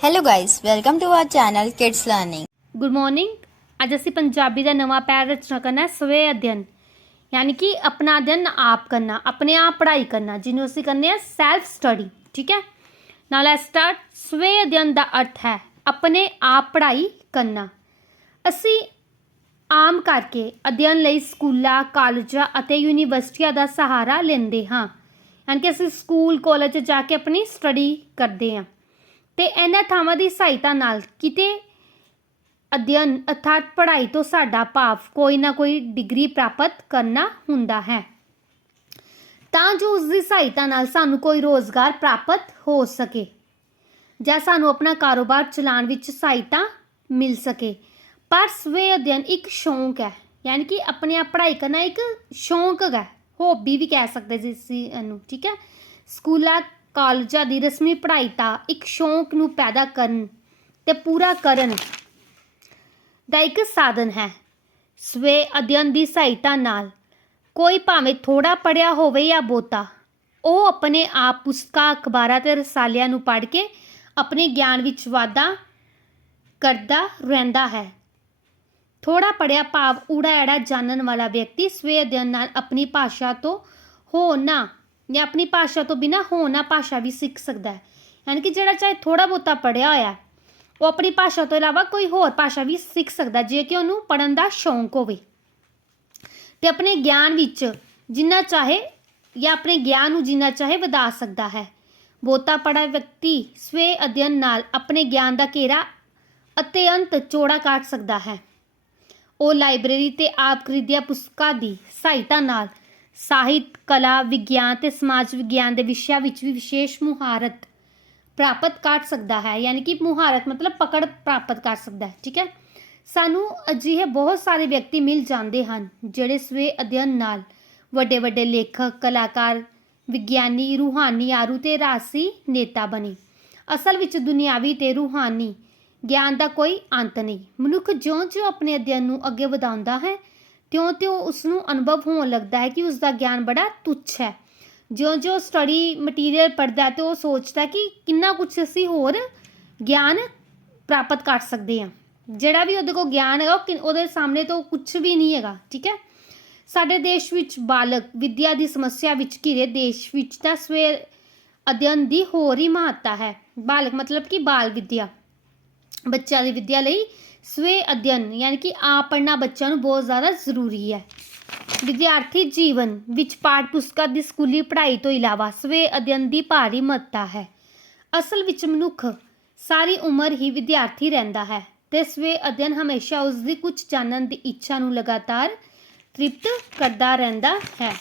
Hello guys, welcome to our channel Kids Learning. Good morning ਅੱਜ ਅਸੀਂ ਪੰਜਾਬੀ ਦਾ ਨਵਾਂ ਪੈਰ ਰਚਨਾ ਕਰਨਾ ਹੈ ਸਵੇ ਅਧਿਐਨ ਯਾਨੀ ਕਿ ਆਪਣਾ ਅਧਿਐਨ ਆਪ ਕਰਨਾ ਆਪਣੇ ਆਪ ਪੜ੍ਹਾਈ ਕਰਨਾ ਜਿਹਨੂੰ ਅਸੀਂ ਕਹਿੰਦੇ ਆ ਸੈਲਫ ਸਟੱਡੀ ਠੀਕ ਹੈ ਨਾਲ ਲੈਟਸ ਸਟਾਰਟ ਸਵੇ ਅਧਿਐਨ ਦਾ ਅਰਥ ਹੈ ਆਪਣੇ ਆਪ ਪੜ੍ਹਾਈ ਕਰਨਾ ਅਸੀਂ ਆਮ ਕਰਕੇ ਅਧਿਐਨ ਲਈ ਸਕੂਲਾਂ ਕਾਲਜਾਂ ਅਤੇ ਯੂਨੀਵਰਸਿਟੀਆਂ ਦਾ ਸਹਾਰਾ ਲੈਂਦੇ ਹਾਂ ਯਾਨੀ ਕਿ ਅਸੀਂ ਸਕੂਲ ਕਾਲਜ ਜਾ ਕੇ ਆਪਣੀ ਸਟੱਡੀ ਕਰਦੇ ਹਾਂ ਤੇ ਇਹਨਾਂ ਥਾਵਾਂ ਦੀ ਸਹਾਇਤਾ ਨਾਲ ਕਿਤੇ ਅਧਿਐਨ ਅਰਥਾਤ ਪੜ੍ਹਾਈ ਤੋਂ ਸਾਡਾ ਭਾਵ ਕੋਈ ਨਾ ਕੋਈ ਡਿਗਰੀ ਪ੍ਰਾਪਤ ਕਰਨਾ ਹੁੰਦਾ ਹੈ। ਤਾਂ ਜੋ ਉਸ ਦੀ ਸਹਾਇਤਾ ਨਾਲ ਸਾਨੂੰ ਕੋਈ ਰੋਜ਼ਗਾਰ ਪ੍ਰਾਪਤ ਹੋ ਸਕੇ ਜਾਂ ਸਾਨੂੰ ਆਪਣਾ ਕਾਰੋਬਾਰ ਚਲਾਉਣ ਵਿੱਚ ਸਹਾਇਤਾ ਮਿਲ ਸਕੇ। ਪਰ ਸਵੇ ਅਧਿਐਨ ਇੱਕ ਸ਼ੌਂਕ ਹੈ, ਯਾਨੀ ਕਿ ਆਪਣੇ ਆਪ ਪੜ੍ਹਾਈ ਕਰਨਾ ਇੱਕ ਸ਼ੌਂਕ ਹੈ ਹੌਬੀ ਵੀ ਕਹਿ ਸਕਦੇ ਜੀ ਅਸੀਂ ਇਹਨੂੰ, ਠੀਕ ਹੈ? ਸਕੂਲਾਂ ਕਾਲਜਾਂ ਦੀ ਰਸਮੀ ਪੜ੍ਹਾਈ ਤਾਂ ਇੱਕ ਸ਼ੌਂਕ ਨੂੰ ਪੈਦਾ ਕਰਨ ਤੇ ਪੂਰਾ ਕਰਨ ਦਾ ਇੱਕ ਸਾਧਨ ਹੈ। ਸਵੇ ਅਧਿਐਨ ਦੀ ਸਹਾਇਤਾ ਨਾਲ ਕੋਈ ਭਾਵੇਂ ਥੋੜਾ ਪੜਿਆ ਹੋਵੇ ਜਾਂ ਬਹੁਤਾ, ਉਹ ਆਪਣੇ ਆਪ ਪੁਸਤਕਾਂ, ਅਖਬਾਰਾਂ ਤੇ ਰਸਾਲਿਆਂ ਨੂੰ ਪੜ੍ਹ ਕੇ ਆਪਣੇ ਗਿਆਨ ਵਿੱਚ ਵਾਧਾ ਕਰਦਾ ਰਹਿੰਦਾ ਹੈ। ਥੋੜਾ ਪੜਿਆ ਭਾਵ ਊੜਾ ਐੜਾ ਜਾਣਨ ਵਾਲਾ ਵਿਅਕਤੀ ਸਵੇ ਅਧਿਐਨ ਨਾਲ ਆਪਣੀ ਭਾਸ਼ਾ ਤੋਂ ਹੋ ਨਾ ਜਾਂ ਆਪਣੀ ਭਾਸ਼ਾ ਤੋਂ ਬਿਨਾ ਹੋਣਾ ਭਾਸ਼ਾ ਵੀ ਸਿੱਖ ਸਕਦਾ ਹੈ। ਯਾਨੀ ਕਿ ਜਿਹੜਾ ਚਾਹੇ ਥੋੜਾ ਬਹੁਤਾ ਪੜਿਆ ਹੋਇਆ ਉਹ ਆਪਣੀ ਭਾਸ਼ਾ ਤੋਂ ਇਲਾਵਾ ਕੋਈ ਹੋਰ ਭਾਸ਼ਾ ਵੀ ਸਿੱਖ ਸਕਦਾ ਜੇ ਕਿ ਉਹਨੂੰ ਪੜਨ ਦਾ ਸ਼ੌਂਕ ਹੋਵੇ। ਤੇ ਆਪਣੇ ਗਿਆਨ ਵਿੱਚ ਜਿੰਨਾ ਚਾਹੇ ਜਾਂ ਆਪਣੇ ਗਿਆਨ ਨੂੰ ਜਿੰਨਾ ਚਾਹੇ ਵਧਾ ਸਕਦਾ ਹੈ। ਬਹੁਤਾ ਪੜ੍ਹਾ ਵਿਅਕਤੀ ਸਵੇ ਅਧਿਐਨ ਨਾਲ ਆਪਣੇ ਗਿਆਨ ਦਾ ਘੇਰਾ ਅਤਿਅੰਤ ਚੌੜਾ ਕਰ ਸਕਦਾ ਹੈ। ਉਹ ਲਾਇਬ੍ਰੇਰੀ ਤੇ ਆਪ ਖਰੀਦਿਆ ਪੁਸਤਕਾਂ ਦੀ ਸਹਾਇਤਾ ਨਾਲ ਸਾਹਿਤ, ਕਲਾ, ਵਿਗਿਆਨ ਤੇ ਸਮਾਜ ਵਿਗਿਆਨ ਦੇ ਵਿਸ਼ਿਆਂ ਵਿੱਚ ਵੀ ਵਿਸ਼ੇਸ਼ ਮੁਹਾਰਤ ਪ੍ਰਾਪਤ ਕਰ ਸਕਦਾ ਹੈ। ਯਾਨੀ ਕਿ ਮੁਹਾਰਤ ਮਤਲਬ ਪਕੜ ਪ੍ਰਾਪਤ ਕਰ ਸਕਦਾ ਹੈ, ਠੀਕ ਹੈ? ਸਾਨੂੰ ਅਜਿਹੇ ਬਹੁਤ ਸਾਰੇ ਵਿਅਕਤੀ ਮਿਲ ਜਾਂਦੇ ਹਨ, ਜਿਹੜੇ ਸਵੇ ਅਧਿਐਨ ਨਾਲ ਵੱਡੇ ਵੱਡੇ ਲੇਖਕ, ਕਲਾਕਾਰ, ਵਿਗਿਆਨੀ, ਰੂਹਾਨੀ ਆਰੂ ਤੇ ਰਾਸੀ ਨੇਤਾ ਬਣੇ। ਅਸਲ ਵਿੱਚ ਦੁਨਿਆਵੀ ਤੇ ਰੂਹਾਨੀ ਗਿਆਨ ਦਾ ਕੋਈ ਅੰਤ ਨਹੀਂ। ਮਨੁੱਖ ਜਿਉਂ-ਜਿਉਂ ਆਪਣੇ ਅਧਿਐਨ ਨੂੰ ਅੱਗੇ ਵਧਾਉਂਦਾ ਹੈ ਤਿਉਂ-ਤਿਉਂ ਉਸ ਨੂੰ ਅਨੁਭਵ ਹੋਣ ਲੱਗਦਾ ਹੈ ਕਿ ਉਸ ਦਾ ਗਿਆਨ ਬੜਾ ਤੁੱਛ ਹੈ। ਜਿਉਂ-ਜਿਉਂ ਸਟੱਡੀ ਮਟੀਰੀਅਲ ਪੜ੍ਹਦਾ ਹੈ ਤੇ ਉਹ ਸੋਚਦਾ ਕਿ ਕਿੰਨਾ ਕੁਝ ਅਸੀਂ ਹੋਰ ਗਿਆਨ ਪ੍ਰਾਪਤ ਕਰ ਸਕਦੇ ਹਾਂ। ਜਿਹੜਾ ਵੀ ਉਹਦੇ ਕੋਲ ਗਿਆਨ ਹੈਗਾ, ਉਹ ਕਿ- ਉਹਦੇ ਸਾਹਮਣੇ ਤੋਂ ਕੁਝ ਵੀ ਨਹੀਂ ਹੈਗਾ, ਠੀਕ ਹੈ? ਸਾਡੇ ਦੇਸ਼ ਵਿੱਚ ਬਾਲਕ ਵਿਦਿਆ ਦੀ ਸਮੱਸਿਆ ਵਿੱਚ ਘਿਰੇ ਦੇਸ਼ ਵਿੱਚ ਤਾਂ ਸਵੇ ਅਧਿਐਨ ਦੀ ਹੋਰ ਹੀ ਮਹੱਤਤਾ ਹੈ। ਬਾਲਕ ਮਤਲਬ ਕਿ ਬਾਲ ਵਿਦਿਆ। ਬੱਚਿਆਂ ਦੀ ਵਿੱਦਿਆ ਲਈ ਸਵੇ ਅਧਿਐਨ, ਯਾਨੀ ਕਿ ਆਪ ਪੜ੍ਹਨਾ ਬੱਚਿਆਂ ਨੂੰ ਬਹੁਤ ਜ਼ਿਆਦਾ ਜ਼ਰੂਰੀ ਹੈ। ਵਿਦਿਆਰਥੀ ਜੀਵਨ ਵਿੱਚ ਪਾਠ ਪੁਸਤਕਾਂ ਦੀ ਸਕੂਲੀ ਪੜ੍ਹਾਈ ਤੋਂ ਇਲਾਵਾ ਸਵੇ ਅਧਿਐਨ ਦੀ ਭਾਰੀ ਮਹੱਤਤਾ ਹੈ। ਅਸਲ ਵਿੱਚ ਮਨੁੱਖ ਸਾਰੀ ਉਮਰ ਹੀ ਵਿਦਿਆਰਥੀ ਰਹਿੰਦਾ ਹੈ ਤੇ ਸਵੇ ਅਧਿਐਨ ਹਮੇਸ਼ਾ ਉਸ ਦੀ ਕੁਝ ਜਾਣਨ ਦੀ ਇੱਛਾ ਨੂੰ ਲਗਾਤਾਰ ਤ੍ਰਿਪਤ ਕਰਦਾ ਰਹਿੰਦਾ ਹੈ।